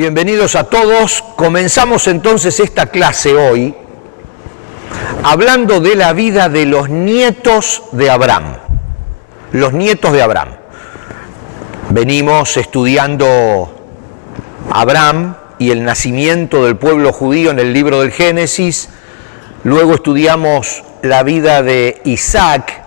Bienvenidos a todos. Comenzamos entonces esta clase hoy hablando de la vida de los nietos de Abraham. Los nietos de Abraham. Venimos estudiando Abraham y el nacimiento del pueblo judío en el libro del Génesis. Luego estudiamos la vida de Isaac,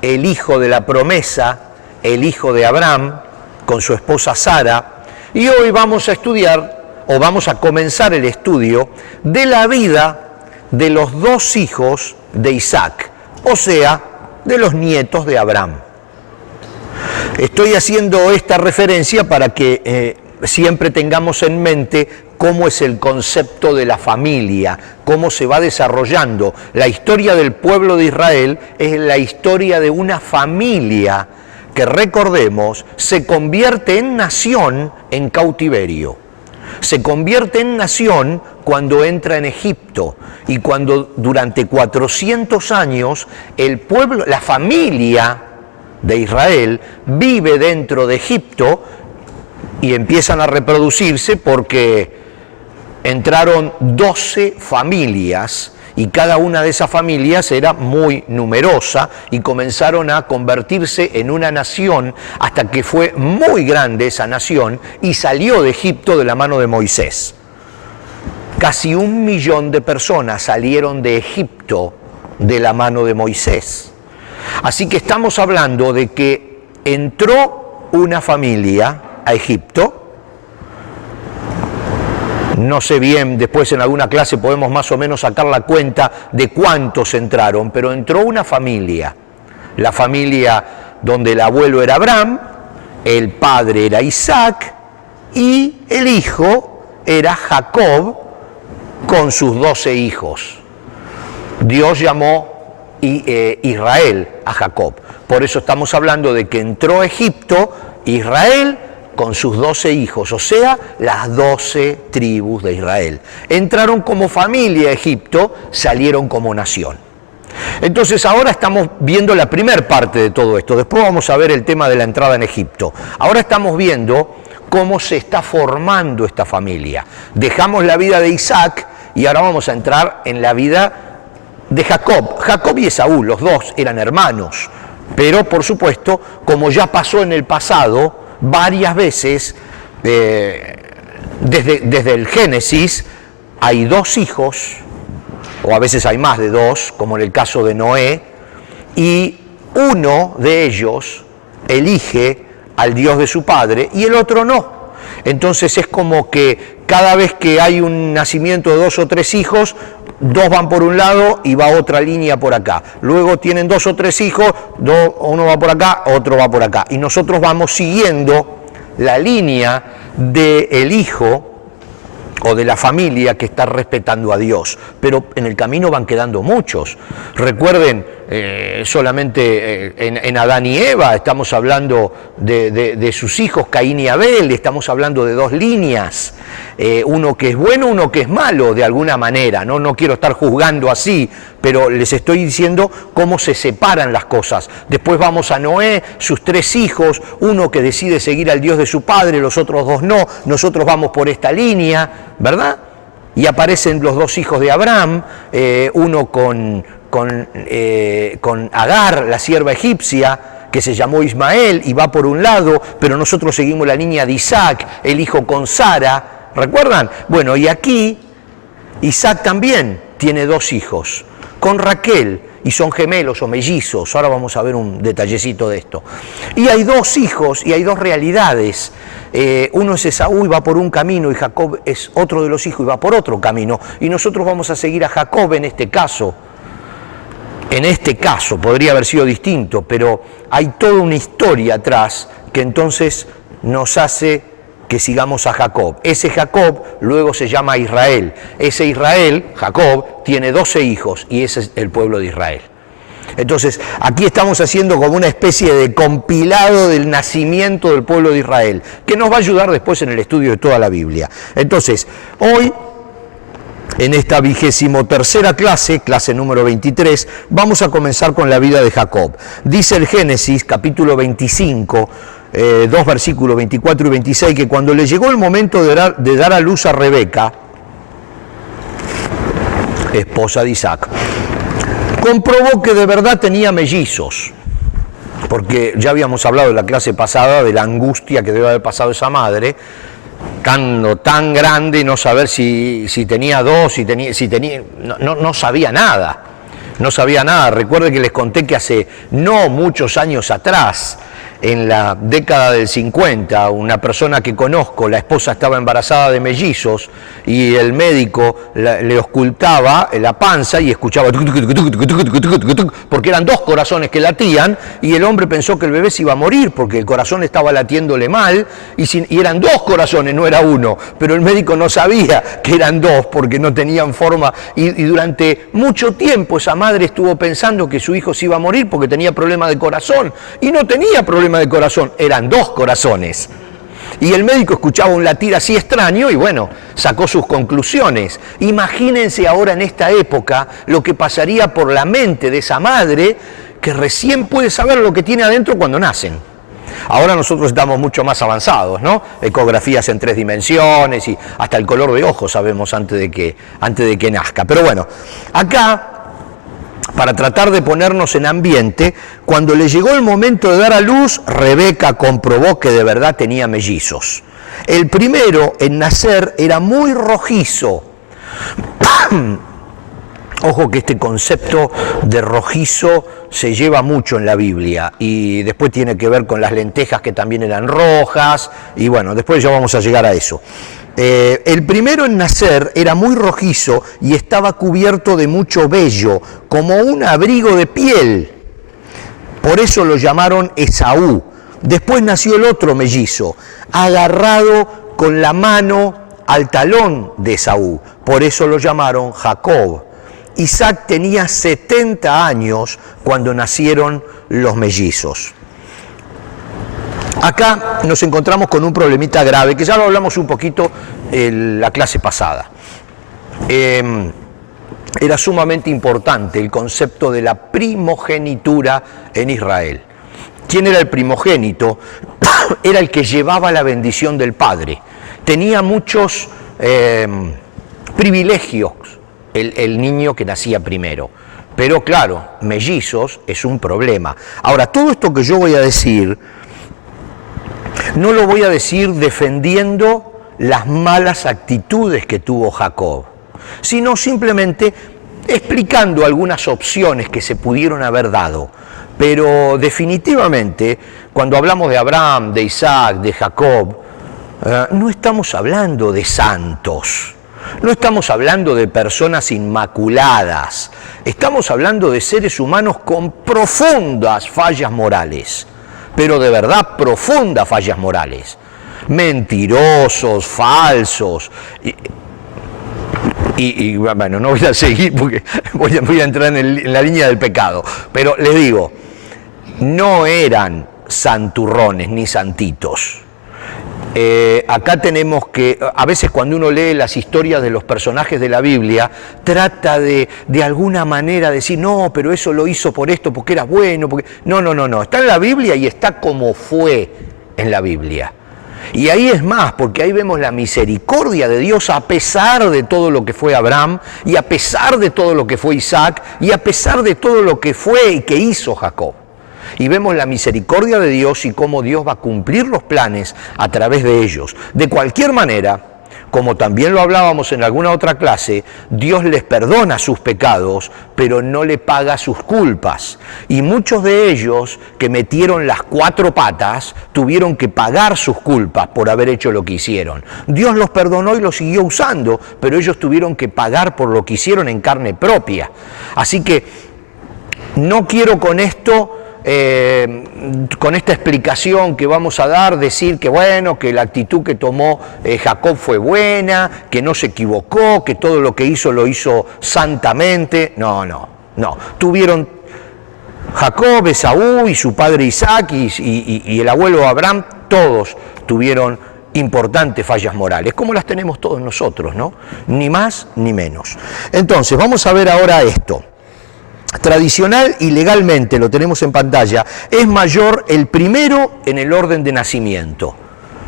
el hijo de la promesa, el hijo de Abraham, con su esposa Sara. Y hoy vamos a estudiar, o vamos a comenzar el estudio, de la vida de los dos hijos de Isaac, o sea, de los nietos de Abraham. Estoy haciendo esta referencia para que siempre tengamos en mente cómo es el concepto de la familia, cómo se va desarrollando. La historia del pueblo de Israel es la historia de una familia que, recordemos, se convierte en nación en cautiverio. Se convierte en nación cuando entra en Egipto y cuando durante 400 años el pueblo, la familia de Israel vive dentro de Egipto y empiezan a reproducirse porque entraron 12 familias y cada una de esas familias era muy numerosa y comenzaron a convertirse en una nación hasta que fue muy grande esa nación y salió de Egipto de la mano de Moisés. Casi 1 millón de personas salieron de Egipto de la mano de Moisés. Así que estamos hablando de que entró una familia a Egipto. No sé bien, después en alguna clase podemos más o menos sacar la cuenta de cuántos entraron, pero entró una familia. La familia donde el abuelo era Abraham, el padre era Isaac y el hijo era Jacob con sus 12 hijos. Dios llamó Israel a Jacob. Por eso estamos hablando de que entró a Egipto Israel con sus 12 hijos, o sea, las 12 tribus de Israel. Entraron como familia a Egipto, salieron como nación. Entonces ahora estamos viendo la primera parte de todo esto, después vamos a ver el tema de la entrada en Egipto. Ahora estamos viendo cómo se está formando esta familia. Dejamos la vida de Isaac y ahora vamos a entrar en la vida de Jacob. Jacob y Esaú, los dos eran hermanos, pero por supuesto, como ya pasó en el pasado, varias veces, desde el Génesis, hay 2 hijos, o a veces hay más de 2, como en el caso de Noé, y uno de ellos elige al Dios de su padre y el otro no. Entonces es como que cada vez que hay un nacimiento de 2 o 3 hijos, 2 van por un lado y va otra línea por acá. Luego tienen 2 o 3 hijos, uno va por acá, otro va por acá. Y nosotros vamos siguiendo la línea del hijo o de la familia que está respetando a Dios. Pero en el camino van quedando muchos. Recuerden, solamente en Adán y Eva estamos hablando de sus hijos Caín y Abel, estamos hablando de 2 líneas. Uno que es bueno, uno que es malo, de alguna manera, ¿no? No quiero estar juzgando así, pero les estoy diciendo cómo se separan las cosas. Después vamos a Noé, sus 3 hijos, uno que decide seguir al Dios de su padre, los otros 2 no, nosotros vamos por esta línea, ¿verdad? Y aparecen los 2 hijos de Abraham, uno con Agar, la sierva egipcia, que se llamó Ismael y va por un lado, pero nosotros seguimos la línea de Isaac, el hijo con Sara. ¿Recuerdan? Bueno, y aquí Isaac también tiene 2 hijos, con Raquel, y son gemelos o mellizos. Ahora vamos a ver un detallecito de esto. Y hay 2 hijos y hay 2 realidades. Uno es Esaú y va por un camino, y Jacob es otro de los hijos y va por otro camino. Y nosotros vamos a seguir a Jacob en este caso. En este caso podría haber sido distinto, pero hay toda una historia atrás que entonces nos hace que sigamos a Jacob. Ese Jacob luego se llama Israel. Ese Israel, Jacob, tiene 12 hijos y ese es el pueblo de Israel. Entonces, aquí estamos haciendo como una especie de compilado del nacimiento del pueblo de Israel, que nos va a ayudar después en el estudio de toda la Biblia. Entonces, hoy, en esta 23ª clase, clase número 23, vamos a comenzar con la vida de Jacob. Dice el Génesis, capítulo 25, 2 versículos 24 y 26, que cuando le llegó el momento de dar a luz a Rebeca, esposa de Isaac, comprobó que de verdad tenía mellizos, porque ya habíamos hablado en la clase pasada de la angustia que debe haber pasado esa madre, tan grande y no saber si tenía dos, no sabía nada, no sabía nada. Recuerde que les conté que hace no muchos años atrás, en la década del 50, una persona que conozco, la esposa estaba embarazada de mellizos y el médico le ocultaba la panza y escuchaba porque eran 2 corazones que latían y el hombre pensó que el bebé se iba a morir porque el corazón estaba latiéndole mal y eran 2 corazones, no era uno, pero el médico no sabía que eran 2 porque no tenían forma y durante mucho tiempo esa madre estuvo pensando que su hijo se iba a morir porque tenía problema de corazón y no tenía problema de corazón, eran 2 corazones. Y el médico escuchaba un latir así extraño y bueno, sacó sus conclusiones. Imagínense ahora en esta época lo que pasaría por la mente de esa madre que recién puede saber lo que tiene adentro cuando nacen. Ahora nosotros estamos mucho más avanzados, ¿no? Ecografías en 3 dimensiones y hasta el color de ojos sabemos antes de que nazca. Pero bueno, acá, para tratar de ponernos en ambiente, cuando le llegó el momento de dar a luz, Rebeca comprobó que de verdad tenía mellizos. El primero en nacer era muy rojizo. Ojo que este concepto de rojizo se lleva mucho en la Biblia y después tiene que ver con las lentejas que también eran rojas y bueno, después ya vamos a llegar a eso. El primero en nacer era muy rojizo y estaba cubierto de mucho vello, como un abrigo de piel. Por eso lo llamaron Esaú. Después nació el otro mellizo, agarrado con la mano al talón de Esaú. Por eso lo llamaron Jacob. Isaac tenía 70 años cuando nacieron los mellizos. Acá nos encontramos con un problemita grave, que ya lo hablamos un poquito en la clase pasada. Era sumamente importante el concepto de la primogenitura en Israel. ¿Quién era el primogénito? Era el que llevaba la bendición del padre. Tenía muchos privilegios el niño que nacía primero. Pero claro, mellizos es un problema. Ahora, todo esto que yo voy a decir, no lo voy a decir defendiendo las malas actitudes que tuvo Jacob, sino simplemente explicando algunas opciones que se pudieron haber dado. Pero definitivamente, cuando hablamos de Abraham, de Isaac, de Jacob, no estamos hablando de santos, no estamos hablando de personas inmaculadas, estamos hablando de seres humanos con profundas fallas morales. Pero de verdad profundas fallas morales, mentirosos, falsos, y bueno, no voy a seguir porque voy a entrar en la línea del pecado, pero les digo, no eran santurrones ni santitos. Acá tenemos que, a veces cuando uno lee las historias de los personajes de la Biblia, trata de alguna manera decir, no, pero eso lo hizo por esto, porque era bueno, porque... No, está en la Biblia y está como fue en la Biblia. Y ahí es más, porque ahí vemos la misericordia de Dios a pesar de todo lo que fue Abraham, y a pesar de todo lo que fue Isaac, y a pesar de todo lo que fue y que hizo Jacob. Y vemos la misericordia de Dios y cómo Dios va a cumplir los planes a través de ellos. De cualquier manera, como también lo hablábamos en alguna otra clase, Dios les perdona sus pecados, pero no le paga sus culpas. Y muchos de ellos que metieron las 4 patas tuvieron que pagar sus culpas por haber hecho lo que hicieron. Dios los perdonó y los siguió usando, pero ellos tuvieron que pagar por lo que hicieron en carne propia. Así que no quiero con esto... con esta explicación que vamos a dar, decir que bueno, que la actitud que tomó Jacob fue buena, que no se equivocó, que todo lo que hizo lo hizo santamente. No. Tuvieron Jacob, Esaú y su padre Isaac y el abuelo Abraham, todos tuvieron importantes fallas morales, como las tenemos todos nosotros, ¿no? Ni más ni menos. Entonces, vamos a ver ahora esto. tradicional y legalmente, lo tenemos en pantalla, es mayor el primero en el orden de nacimiento.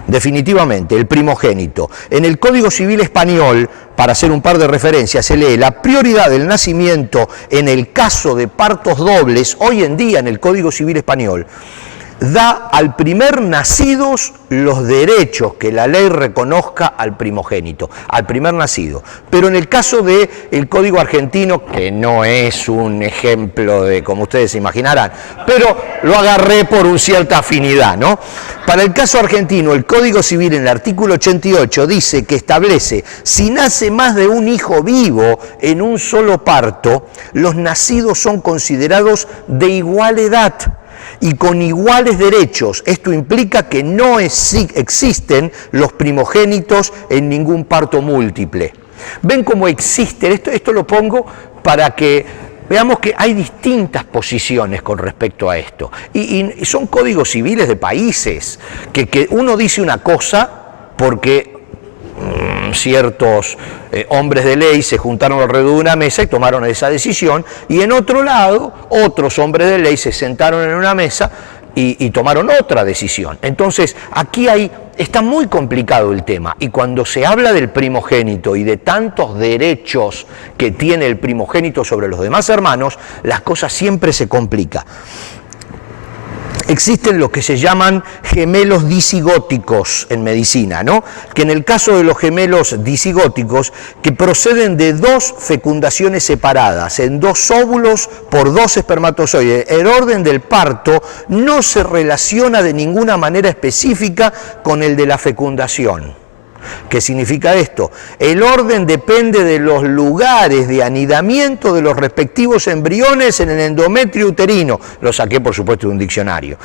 Definitivamente, el primogénito. En el Código Civil Español, para hacer un par de referencias, se lee la prioridad del nacimiento en el caso de partos dobles, hoy en día en el Código Civil Español, da al primer nacidos los derechos que la ley reconozca al primogénito, al primer nacido. Pero en el caso del Código Argentino, que no es un ejemplo de, como ustedes se imaginarán, pero lo agarré por una cierta afinidad, ¿no? Para el caso argentino, el Código Civil en el artículo 88 dice que establece, si nace más de un hijo vivo en un solo parto, los nacidos son considerados de igual edad y con iguales derechos. Esto implica que no existen los primogénitos en ningún parto múltiple. ¿Ven cómo existen? Esto lo pongo para que veamos que hay distintas posiciones con respecto a esto. Y son códigos civiles de países, que uno dice una cosa porque ciertos hombres de ley se juntaron alrededor de una mesa y tomaron esa decisión, y en otro lado, otros hombres de ley se sentaron en una mesa y tomaron otra decisión. Entonces, aquí está muy complicado el tema, y cuando se habla del primogénito y de tantos derechos que tiene el primogénito sobre los demás hermanos, las cosas siempre se complican. Existen lo que se llaman gemelos disigóticos en medicina, ¿no? Que en el caso de los gemelos disigóticos, que proceden de dos fecundaciones separadas, en dos óvulos por dos espermatozoides, el orden del parto no se relaciona de ninguna manera específica con el de la fecundación. ¿Qué significa esto? El orden depende de los lugares de anidamiento de los respectivos embriones en el endometrio uterino. Lo saqué, por supuesto, de un diccionario.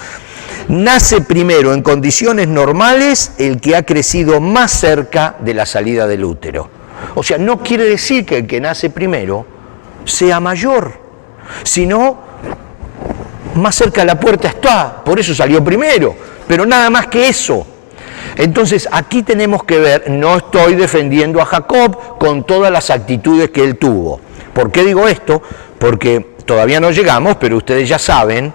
Nace primero en condiciones normales el que ha crecido más cerca de la salida del útero. O sea, no quiere decir que el que nace primero sea mayor, sino más cerca de la puerta está, por eso salió primero, pero nada más que eso. Entonces, aquí tenemos que ver, no estoy defendiendo a Jacob con todas las actitudes que él tuvo. ¿Por qué digo esto? Porque todavía no llegamos, pero ustedes ya saben,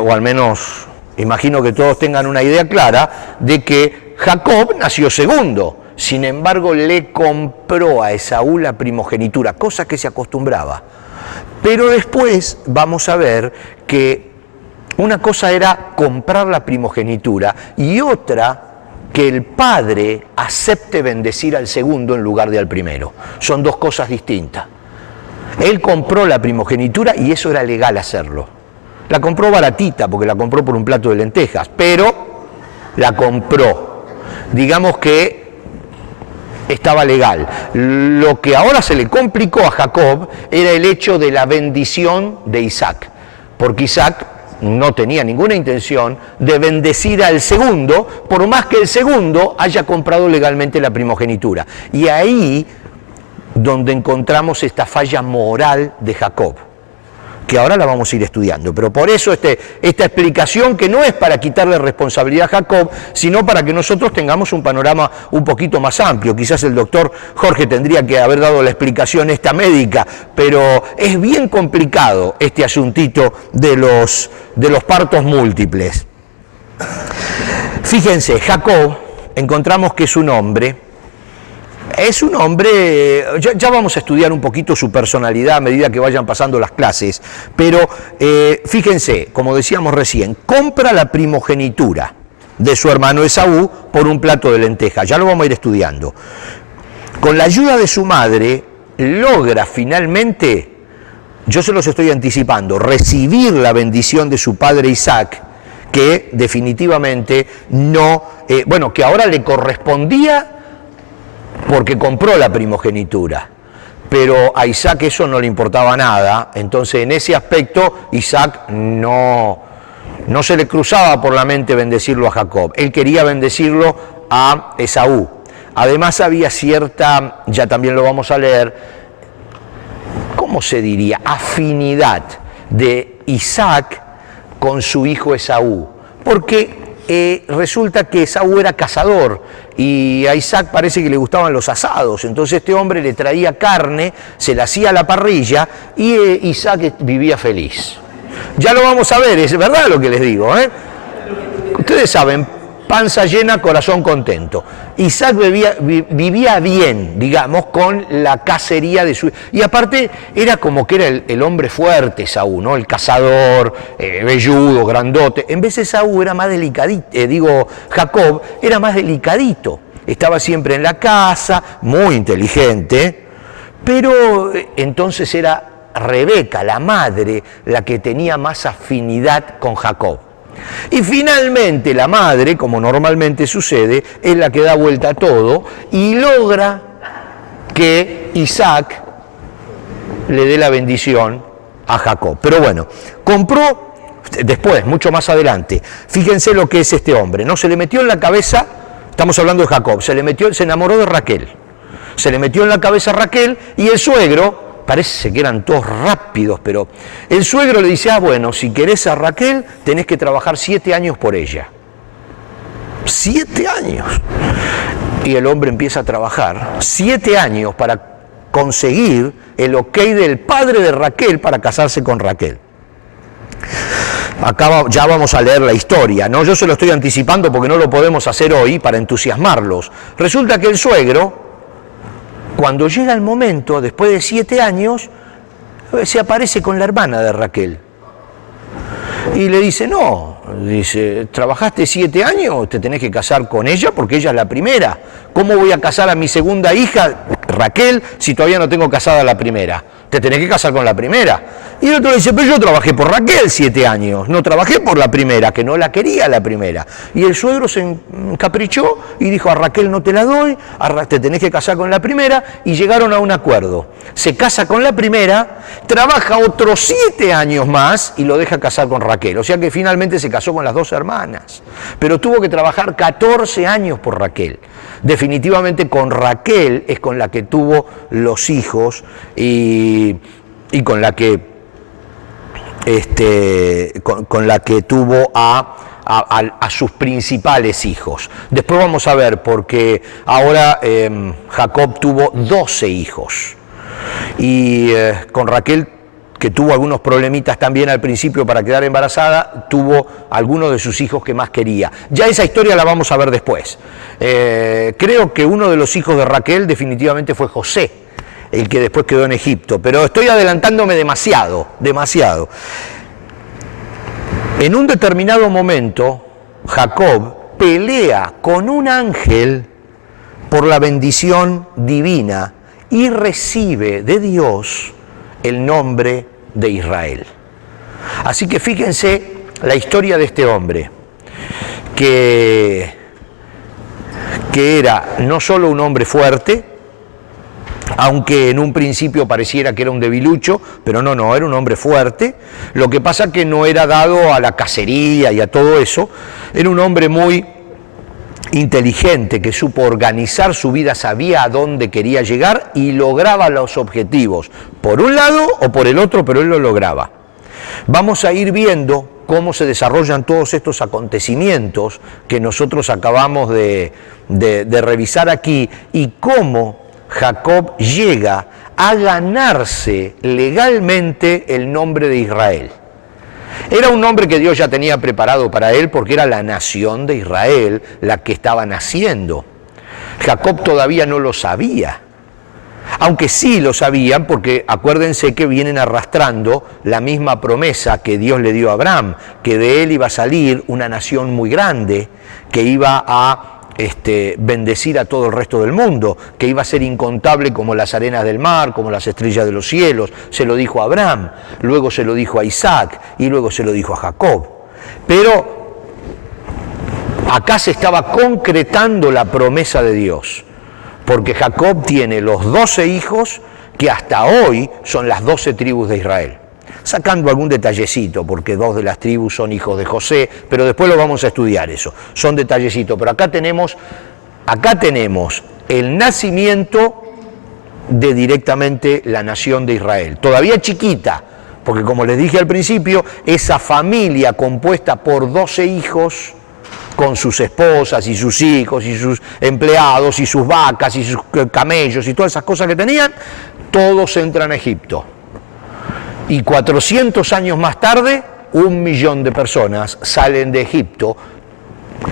o al menos imagino que todos tengan una idea clara, de que Jacob nació segundo. Sin embargo, le compró a Esaú la primogenitura, cosa que se acostumbraba. Pero después vamos a ver que una cosa era comprar la primogenitura y otra que el padre acepte bendecir al segundo en lugar de al primero. Son dos cosas distintas. Él compró la primogenitura y eso era legal hacerlo. La compró baratita porque la compró por un plato de lentejas, pero la compró. Digamos que estaba legal. Lo que ahora se le complicó a Jacob era el hecho de la bendición de Isaac, porque Isaac no tenía ninguna intención de bendecir al segundo, por más que el segundo haya comprado legalmente la primogenitura. Y ahí donde encontramos esta falla moral de Jacob, que ahora la vamos a ir estudiando. Pero por eso esta explicación, que no es para quitarle responsabilidad a Jacob, sino para que nosotros tengamos un panorama un poquito más amplio. Quizás el doctor Jorge tendría que haber dado la explicación esta médica, pero es bien complicado este asuntito de los partos múltiples. Fíjense, Jacob, encontramos que es un hombre, ya vamos a estudiar un poquito su personalidad a medida que vayan pasando las clases, pero fíjense, como decíamos recién, compra la primogenitura de su hermano Esaú por un plato de lentejas, ya lo vamos a ir estudiando. Con la ayuda de su madre, logra finalmente, yo se los estoy anticipando, recibir la bendición de su padre Isaac, que definitivamente que ahora le correspondía porque compró la primogenitura, pero a Isaac eso no le importaba nada. Entonces en ese aspecto Isaac no se le cruzaba por la mente bendecirlo a Jacob, él quería bendecirlo a Esaú. Además había cierta, ya también lo vamos a leer, ¿cómo se diría?, afinidad de Isaac con su hijo Esaú, porque resulta que Esaú era cazador y a Isaac parece que le gustaban los asados. Entonces este hombre le traía carne, se la hacía a la parrilla y Isaac vivía feliz. Ya lo vamos a ver, es verdad lo que les digo, ¿eh? Ustedes saben, panza llena, corazón contento. Isaac vivía bien, digamos, con la cacería de su... Y aparte era como que era el hombre fuerte, Esaú, ¿no? El cazador, velludo, grandote. En vez de Esaú era más delicadito, Jacob era más delicadito. Estaba siempre en la casa, muy inteligente, pero entonces era Rebeca, la madre, la que tenía más afinidad con Jacob. Y finalmente la madre, como normalmente sucede, es la que da vuelta a todo y logra que Isaac le dé la bendición a Jacob. Pero bueno, compró después, mucho más adelante. Fíjense lo que es este hombre, ¿no? Se le metió en la cabeza, estamos hablando de Jacob, se enamoró de Raquel. Se le metió en la cabeza a Raquel y el suegro, parece que eran todos rápidos, pero el suegro le dice, bueno, si querés a Raquel, tenés que trabajar 7 años por ella. 7 años. Y el hombre empieza a trabajar 7 años para conseguir el ok del padre de Raquel para casarse con Raquel. Acá ya vamos a leer la historia, ¿no? Yo se lo estoy anticipando porque no lo podemos hacer hoy para entusiasmarlos. Resulta que el suegro, cuando llega el momento, después de 7 años, se aparece con la hermana de Raquel. Y le dice, no, dice, trabajaste 7 años, te tenés que casar con ella porque ella es la primera. ¿Cómo voy a casar a mi segunda hija, Raquel, si todavía no tengo casada a la primera? Te tenés que casar con la primera. Y el otro le dice, pero yo trabajé por Raquel 7 años, no trabajé por la primera, que no la quería la primera. Y el suegro se encaprichó y dijo, a Raquel no te la doy, te tenés que casar con la primera, y llegaron a un acuerdo. Se casa con la primera, trabaja otros 7 años más y lo deja casar con Raquel. O sea que finalmente se casó con las 2 hermanas. Pero tuvo que trabajar 14 años por Raquel. Definitivamente con Raquel es con la que tuvo los hijos y con la que con la que tuvo a sus principales hijos. Después vamos a ver, porque ahora Jacob tuvo 12 hijos y con Raquel, que tuvo algunos problemitas también al principio para quedar embarazada, tuvo algunos de sus hijos que más quería. Ya esa historia la vamos a ver después. Creo que uno de los hijos de Raquel definitivamente fue José, el que después quedó en Egipto, pero estoy adelantándome demasiado. En un determinado momento, Jacob pelea con un ángel por la bendición divina y recibe de Dios el nombre de Israel. Así que fíjense la historia de este hombre, que era no solo un hombre fuerte, aunque en un principio pareciera que era un debilucho, pero no, era un hombre fuerte. Lo que pasa que no era dado a la cacería y a todo eso, era un hombre muy inteligente, que supo organizar su vida, sabía a dónde quería llegar y lograba los objetivos, por un lado o por el otro, pero él lo lograba. Vamos a ir viendo cómo se desarrollan todos estos acontecimientos que nosotros acabamos de revisar aquí y cómo Jacob llega a ganarse legalmente el nombre de Israel. Era un nombre que Dios ya tenía preparado para él porque era la nación de Israel la que estaba naciendo. Jacob todavía no lo sabía, aunque sí lo sabían porque acuérdense que vienen arrastrando la misma promesa que Dios le dio a Abraham, que de él iba a salir una nación muy grande, que iba a bendecir a todo el resto del mundo, que iba a ser incontable como las arenas del mar, como las estrellas de los cielos. Se lo dijo a Abraham, luego se lo dijo a Isaac y luego se lo dijo a Jacob. Pero acá se estaba concretando la promesa de Dios, porque Jacob tiene los 12 hijos que hasta hoy son las 12 tribus de Israel. Sacando algún detallecito, porque 2 de las tribus son hijos de José, pero después lo vamos a estudiar eso, son detallecitos. Pero acá tenemos el nacimiento de directamente la nación de Israel, todavía chiquita, porque como les dije al principio, esa familia compuesta por 12 hijos con sus esposas y sus hijos y sus empleados y sus vacas y sus camellos y todas esas cosas que tenían, todos entran a Egipto. Y 400 años más tarde, 1 millón de personas salen de Egipto,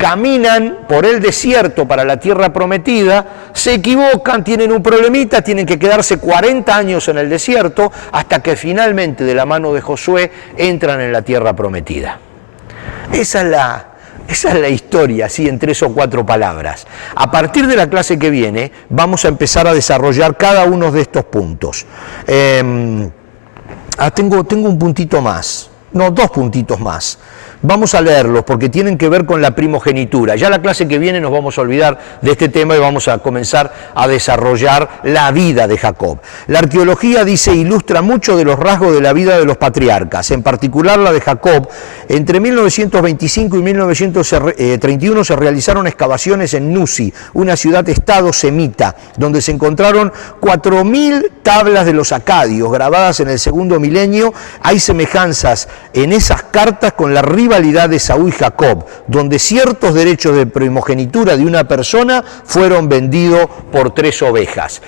caminan por el desierto para la tierra prometida, se equivocan, tienen un problemita, tienen que quedarse 40 años en el desierto hasta que finalmente de la mano de Josué entran en la tierra prometida. Esa es la historia, así en 3 o 4 palabras. A partir de la clase que viene vamos a empezar a desarrollar cada uno de estos puntos. Tengo un puntito más, no, 2 puntitos más. Vamos a leerlos porque tienen que ver con la primogenitura. Ya la clase que viene nos vamos a olvidar de este tema y vamos a comenzar a desarrollar la vida de Jacob. La arqueología, dice, ilustra mucho de los rasgos de la vida de los patriarcas, en particular la de Jacob. Entre 1925 y 1931 se realizaron excavaciones en Nusi, una ciudad-estado semita, donde se encontraron 4.000 tablas de los acadios grabadas en el segundo milenio. Hay semejanzas en esas cartas con la rivalidad de Saúl y Jacob, donde ciertos derechos de primogenitura de una persona fueron vendidos por 3 ovejas.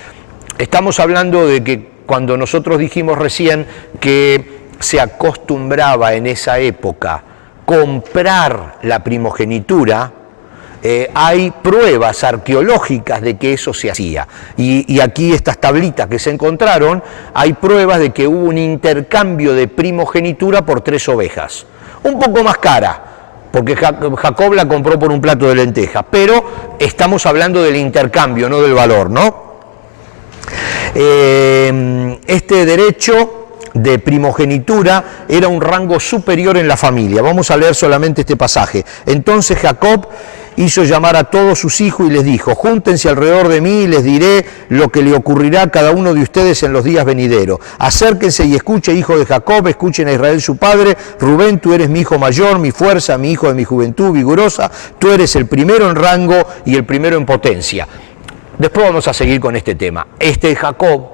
Estamos hablando de que cuando nosotros dijimos recién que se acostumbraba en esa época comprar la primogenitura, hay pruebas arqueológicas de que eso se hacía. Y aquí estas tablitas que se encontraron, hay pruebas de que hubo un intercambio de primogenitura por 3 ovejas. Un poco más cara, porque Jacob la compró por un plato de lentejas, pero estamos hablando del intercambio, no del valor, ¿no? Este derecho de primogenitura era un rango superior en la familia. Vamos a leer solamente este pasaje. Entonces Jacob hizo llamar a todos sus hijos y les dijo: júntense alrededor de mí y les diré lo que le ocurrirá a cada uno de ustedes en los días venideros. Acérquense y escuchen, hijo de Jacob, escuchen a Israel su padre. Rubén, tú eres mi hijo mayor, mi fuerza, mi hijo de mi juventud vigorosa. Tú eres el primero en rango y el primero en potencia. Después vamos a seguir con este tema. Este Jacob,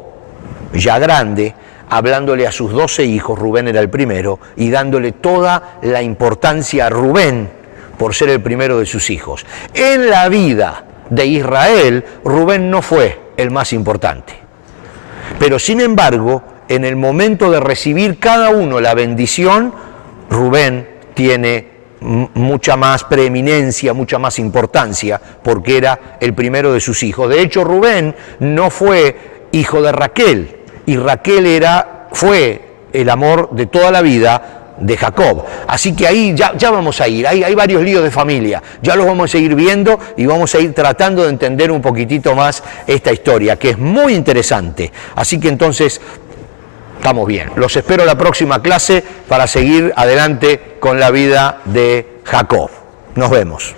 ya grande, hablándole a sus 12 hijos, Rubén era el primero, y dándole toda la importancia a Rubén por ser el primero de sus hijos. En la vida de Israel, Rubén no fue el más importante. Pero sin embargo, en el momento de recibir cada uno la bendición, Rubén tiene mucha más preeminencia, mucha más importancia, porque era el primero de sus hijos. De hecho, Rubén no fue hijo de Raquel, y Raquel fue el amor de toda la vida de Jacob. Así que ahí ya vamos a ir, hay varios líos de familia, ya los vamos a seguir viendo y vamos a ir tratando de entender un poquitito más esta historia, que es muy interesante. Así que entonces, estamos bien. Los espero la próxima clase para seguir adelante con la vida de Jacob. Nos vemos.